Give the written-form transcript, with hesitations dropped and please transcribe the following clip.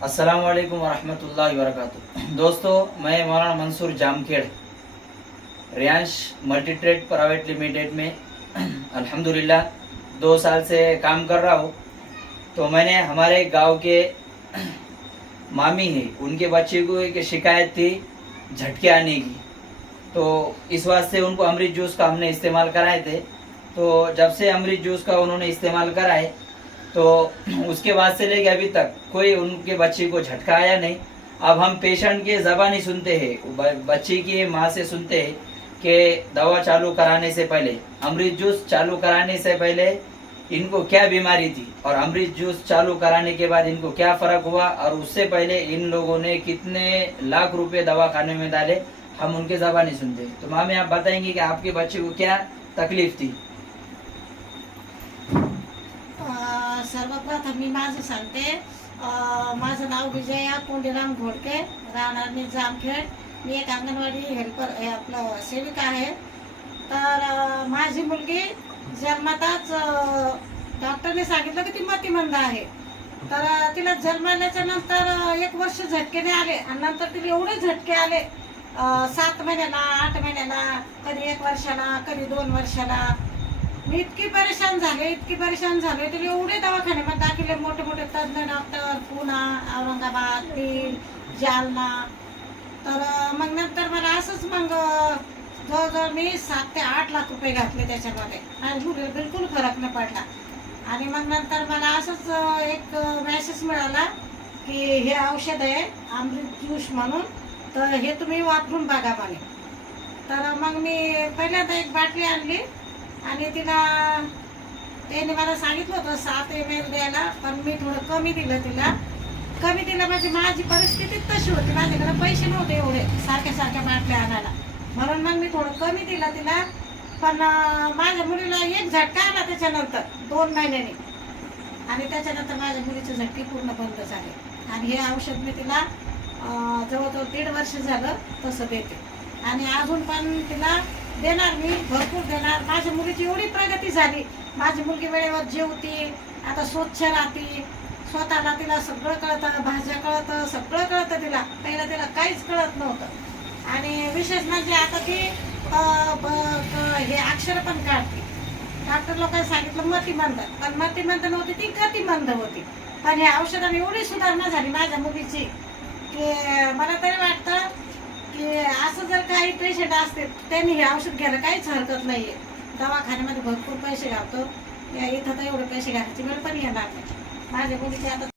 अस्सलाम वालेकुम वरहमतुल्लाहि वबरकातुह। दोस्तों, मैं Maulana Mansoor Jamkhed Riyansh multi trade private limited में अल्हम्दुलिल्लाह 2 साल से काम कर रहा हूँ। तो मैंने हमारे गांव के मामी है, उनके बच्चे को एक शिकायत थी झटके आने की। तो इस वास्ते उनको अमृत जूस का हमने इस्तेमाल कराए थे। तो जब से अमृत जूस का उन्होंने इस्तेमाल कराए तो उसके बाद से लेके अभी तक कोई उनके बच्चे को झटका आया नहीं। अब हम पेशेंट के ज़बानी सुनते हैं, बच्चे की माँ से सुनते हैं कि दवा चालू कराने से पहले, अमृत जूस चालू कराने से पहले इनको क्या बीमारी थी और अमृत जूस चालू कराने के बाद इनको क्या फ़र्क हुआ, और उससे पहले इन लोगों ने कितने लाख रुपए दवा खाने में डाले, हम उनके ज़बानी सुनते हैं। तो मामी, आप बताएंगे कि आपके बच्चे को क्या तकलीफ थी? सर्वप्रथम मी माझं सांगते. माझं नाव विजया कोंडीराम घोडके, राहणार मी जामखेड. मी एक अंगणवाडी हेल्पर आपलं सेविका आहे. तर माझी मुलगी जन्मताच डॉक्टरने सांगितलं की ती मतिमंद आहे. तर तिला जन्मल्याच्या नंतर 1 वर्ष झटके आले आणि नंतर तिला एवढे झटके आले 7 महिन्याला, 8 महिन्याला, कधी 1 वर्षाला, कधी 2 वर्षाला. मी इतकी परेशान झाले तिला एवढे दवाखान्यामध्ये दाखवले, मोठे मोठे तज्ञ डॉक्टर, पुणा, औरंगाबाद, बीड, जालना. तर मग नंतर मला असंच मग जवळजवळ मी 7 ते 8 लाख रुपये घातले त्याच्यामध्ये. आणि मुलीला बिलकुल फरक नाही पडला. आणि मग नंतर मला असंच एक मेसेज मिळाला की हे औषध आहे अमृत ज्यूस म्हणून, तर हे तुम्ही वापरून बघा म्हणे. तर मग मी पहिल्यांदा एक बाटली आणली आणि तिला त्याने मला सांगितलं होतं 7 ml द्यायला, पण मी थोडं कमी दिलं म्हणजे माझी परिस्थिती तशी होती, माझ्याकडे पैसे नव्हते एवढे सारख्या बाटल्या आणायला, म्हणून मग मी थोडं कमी दिलं तिला. पण माझ्या मुलीला एक झटका आला त्याच्यानंतर 2 महिन्यांनी, आणि त्याच्यानंतर माझ्या मुलीचे झटके पूर्ण बंद झाले. आणि हे औषध मी तिला जवळजवळ 1.5 वर्ष झालं तसं देते. आणि अजून पण तिला देणार, मी भरपूर देणार. माझ्या मुलीची एवढी प्रगती झाली. माझी मुलगी वेळेवर जेवते, आता स्वच्छ राहते, स्वतःला तिला सगळं कळतं, भाज्या कळतं, सगळं कळतं तिला. पहिलं तिला काहीच कळत नव्हतं. आणि विशेष म्हणजे आता ती हे अक्षर पण काढते. डॉक्टर लोकांनी सांगितलं मतिमंद, पण मतिमंद नव्हती ती, गतिमंद होती. पण या औषधाने एवढी सुधारणा झाली माझ्या मुलीची की मला तरी वाटतं की असं जर काही पेशंट असते त्यांनी हे औषध घ्यायला काहीच हरकत नाही आहे. दवाखान्यामध्ये भरपूर पैसे घालतो, इथं तर एवढे पैसे घालायची वेळ पण येणार नाही. माझ्या मुलीची आता